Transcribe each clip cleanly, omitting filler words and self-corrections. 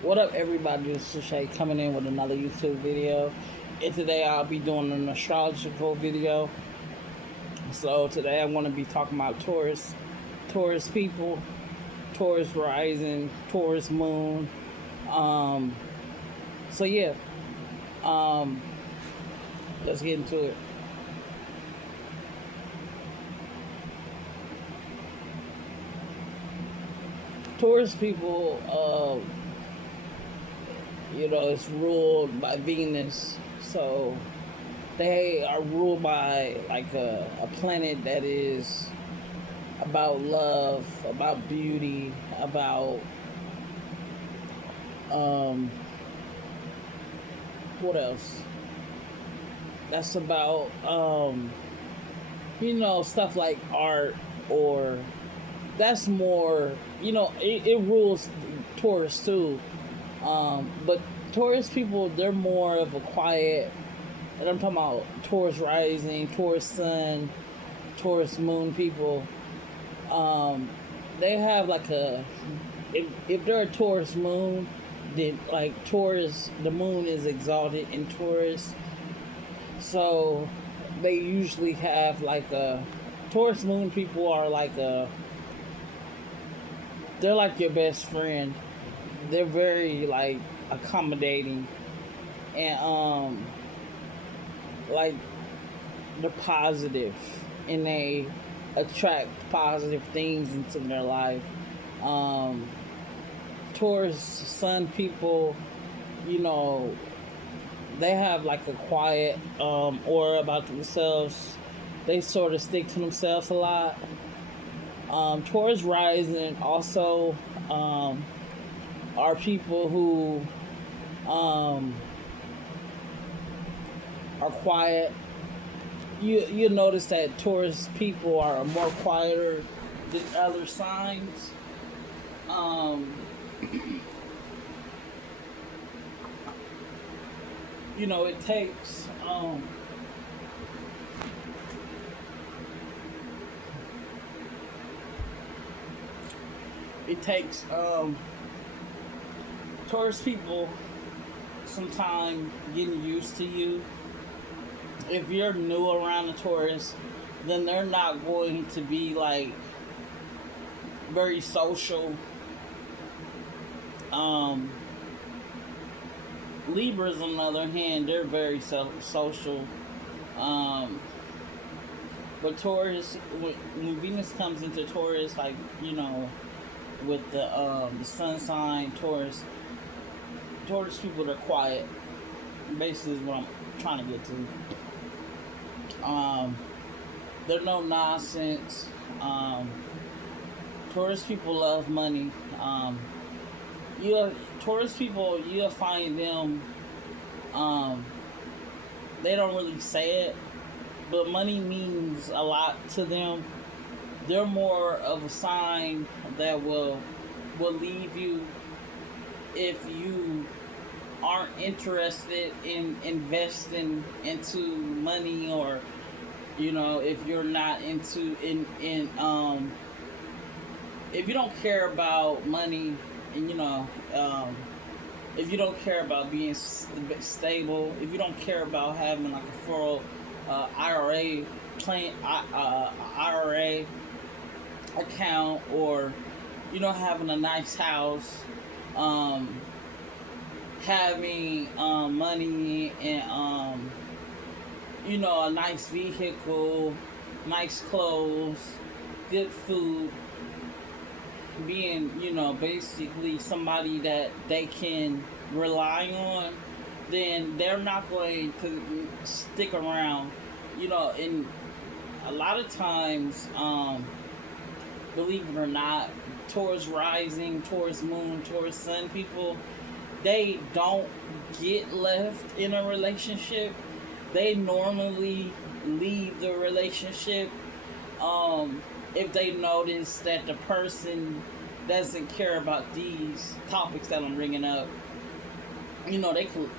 What up, everybody? This is Shay coming in with another YouTube video. And today I'll be doing an astrological video. So today I'm going to be talking about Taurus, Taurus people, Taurus rising, Taurus moon. Um, so yeah, um, let's get into it. Taurus people, it's ruled by Venus. So they are ruled by like a planet that is about love, about beauty, about um, what else? That's about stuff like art, or that's more, it rules Taurus too. But Taurus people, they're more of a quiet, and I'm talking about Taurus rising, Taurus sun, Taurus moon people. They have like if they're a Taurus moon, then like Taurus, the moon is exalted in Taurus. So they usually have like a Taurus moon people are like they're like your best friend. They're very like accommodating, and like they're positive, and they attract positive things into their life. um Taurus sun people, you know they have like a quiet aura about themselves. They sort of stick to themselves a lot. Taurus rising also are people who um, are quiet. You notice that Taurus people are more quieter than other signs. Um, it takes it takes Taurus people some time getting used to you. If you're new around the Taurus, then they're not going to be like very social. Um, Libras, on the other hand, they're very social. Um, but Taurus, when Venus comes into Taurus, like with the sun sign Taurus, Taurus people, they're quiet. Basically, is what I'm trying to get to. They're no nonsense. Taurus people love money. Taurus people, you'll find them. Um, they don't really say it, but money means a lot to them. They're more of a sign that will leave you if you aren't interested in investing into money, or if you're not into if you don't care about money, and if you don't care about being stable, if you don't care about having like a 4 IRA plan, IRA account, or having a nice house, having money, and a nice vehicle, nice clothes, good food, being basically somebody that they can rely on, then they're not going to stick around. And a lot of times, believe it or not, Taurus rising, Taurus moon, Taurus sun people, they don't get left in a relationship. They normally leave the relationship if they notice that the person doesn't care about these topics that I'm bringing up. They could,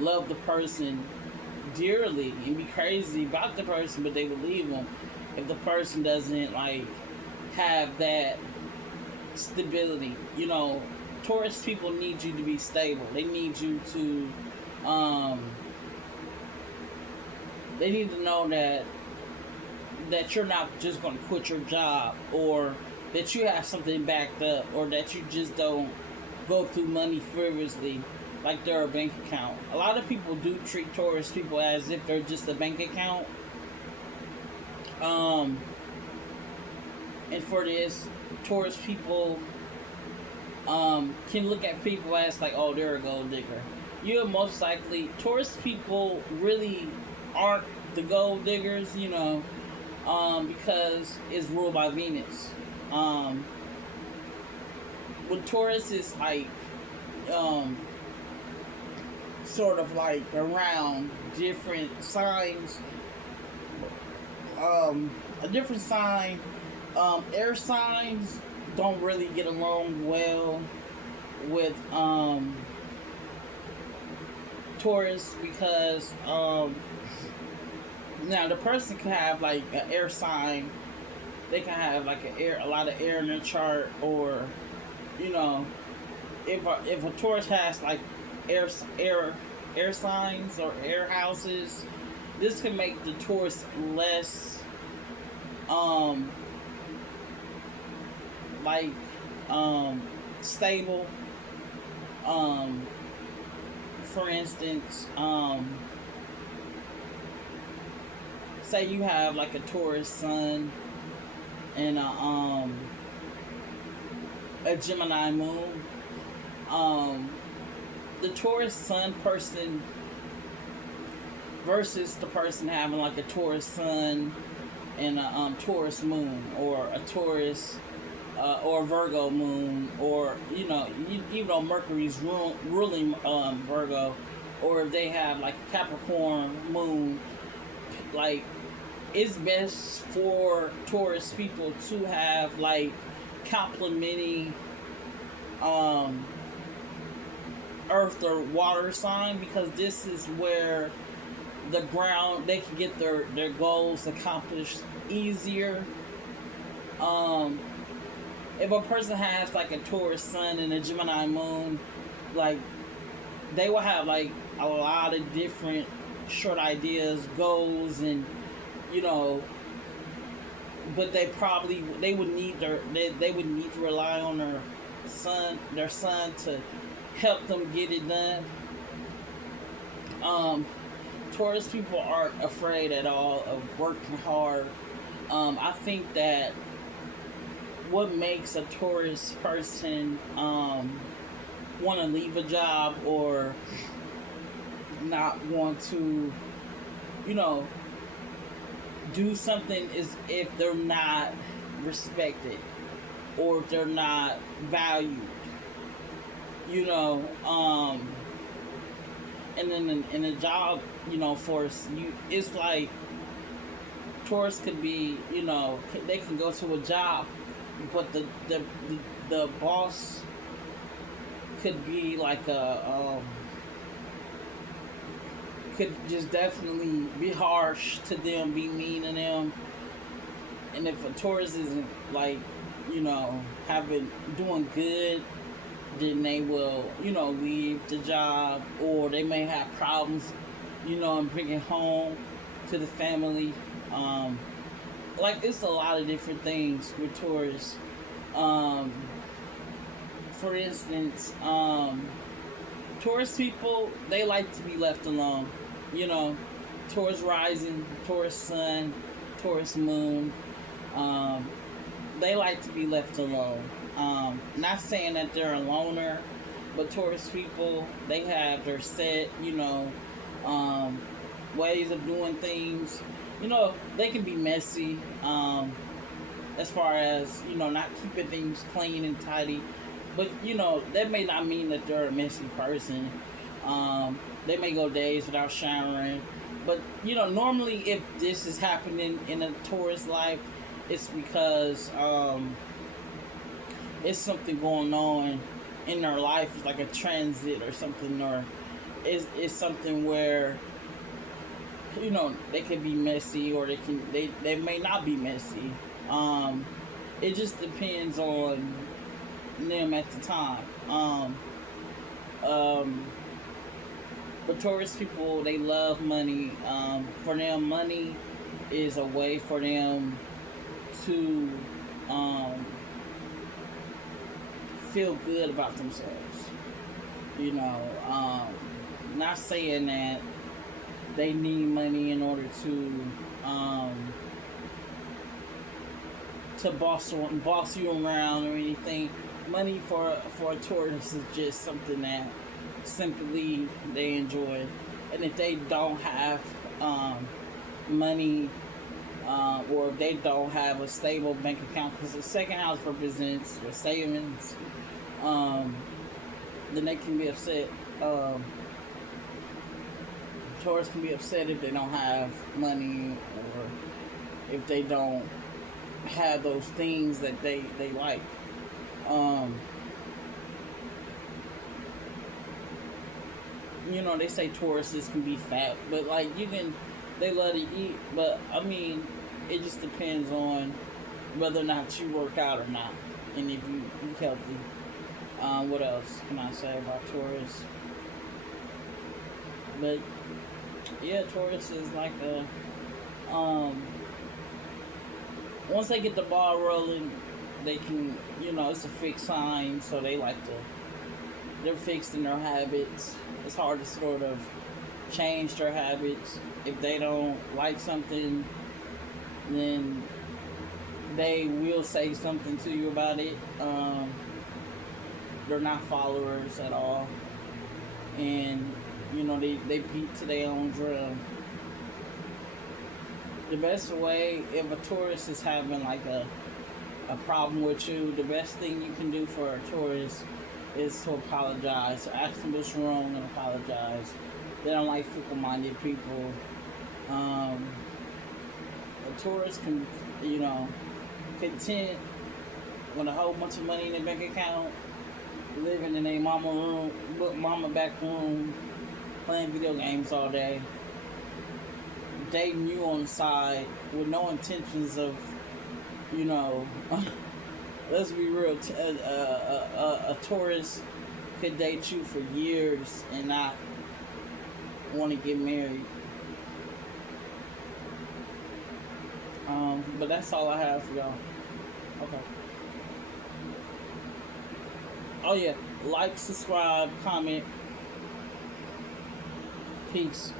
love the person dearly and be crazy about the person, but they would leave them if the person doesn't like have that stability. Taurus people need you to be stable. They need you to, um, they need to know that you're not just going to quit your job, or that you have something backed up, or that you just don't go through money frivolously like they're a bank account. A lot of people do treat Taurus people as if they're just a bank account. And for this, Taurus people can look at people as like, oh, they're a gold digger. You're most likely, Taurus people really aren't the gold diggers, because it's ruled by Venus. When Taurus is like, sort of like around different signs, a different sign, air signs don't really get along well with Taurus, because now the person can have like an air sign, they can have like a lot of air in their chart, or if a Taurus has like air signs or air houses, this can make the Taurus less like stable. For instance, say you have like a Taurus sun and a Gemini moon. The Taurus sun person versus the person having like a Taurus sun and a Taurus moon, or a Taurus or a Virgo moon, or even though Mercury's ruling Virgo, or if they have like a Capricorn moon, like it's best for Taurus people to have like complementing earth or water sign, because this is where the ground, they can get their goals accomplished easier. If a person has like a Taurus sun and a Gemini moon, like they will have like a lot of different short ideas, goals, and but they would need they would need to rely on their sun to help them get it done. Taurus people aren't afraid at all of working hard. I think that what makes a Taurus person want to leave a job or not want to, do something is if they're not respected or if they're not valued. And then in a job, force, it's like Taurus could be, they can go to a job, but the boss could be like could just definitely be harsh to them, be mean to them. And if a Taurus isn't like, doing good, then they will, leave the job, or they may have problems, and bring it home to the family. Like it's a lot of different things with Taurus. For instance, Taurus people, they like to be left alone. Taurus rising, Taurus sun, Taurus moon. They like to be left alone. Not saying that they're a loner, but Taurus people, they have their set, ways of doing things. They can be messy, as far as, not keeping things clean and tidy. But, that may not mean that they're a messy person. They may go days without showering. But, normally if this is happening in a Taurus life, it's because it's something going on in their life. It's like a transit or something, or it's something where, they can be messy, or they may not be messy. It just depends on them at the time. Um, but Taurus people, they love money. For them, money is a way for them to um, feel good about themselves. You know, not saying that they need money in order um, to boss you around or anything. Money for a Taurus is just something that simply they enjoy, and if they don't have money, or if they don't have a stable bank account, because the second house represents your savings, um, then they can be upset. Taurus can be upset if they don't have money, or if they don't have those things that they like. Um, they say Tauruses can be fat, but like they love to eat. But I mean, it just depends on whether or not you work out or not, and if you eat healthy. What else can I say about Taurus? But yeah, Taurus is like once they get the ball rolling, they can, it's a fixed sign, so they're fixed in their habits. It's hard to sort of change their habits. If they don't like something, then they will say something to you about it. They're not followers at all, and they beat to their own drum. The best way, if a Taurus is having like a problem with you, the best thing you can do for a Taurus is to apologize. So ask them what's wrong and apologize. They don't like fickle-minded people. A Taurus can, content with a whole bunch of money in their bank account, living in a mama back room, playing video games all day, dating you on the side with no intentions of, let's be real, a Taurus could date you for years and not want to get married. But that's all I have for y'all. Okay. Oh yeah, like, subscribe, comment. Peace.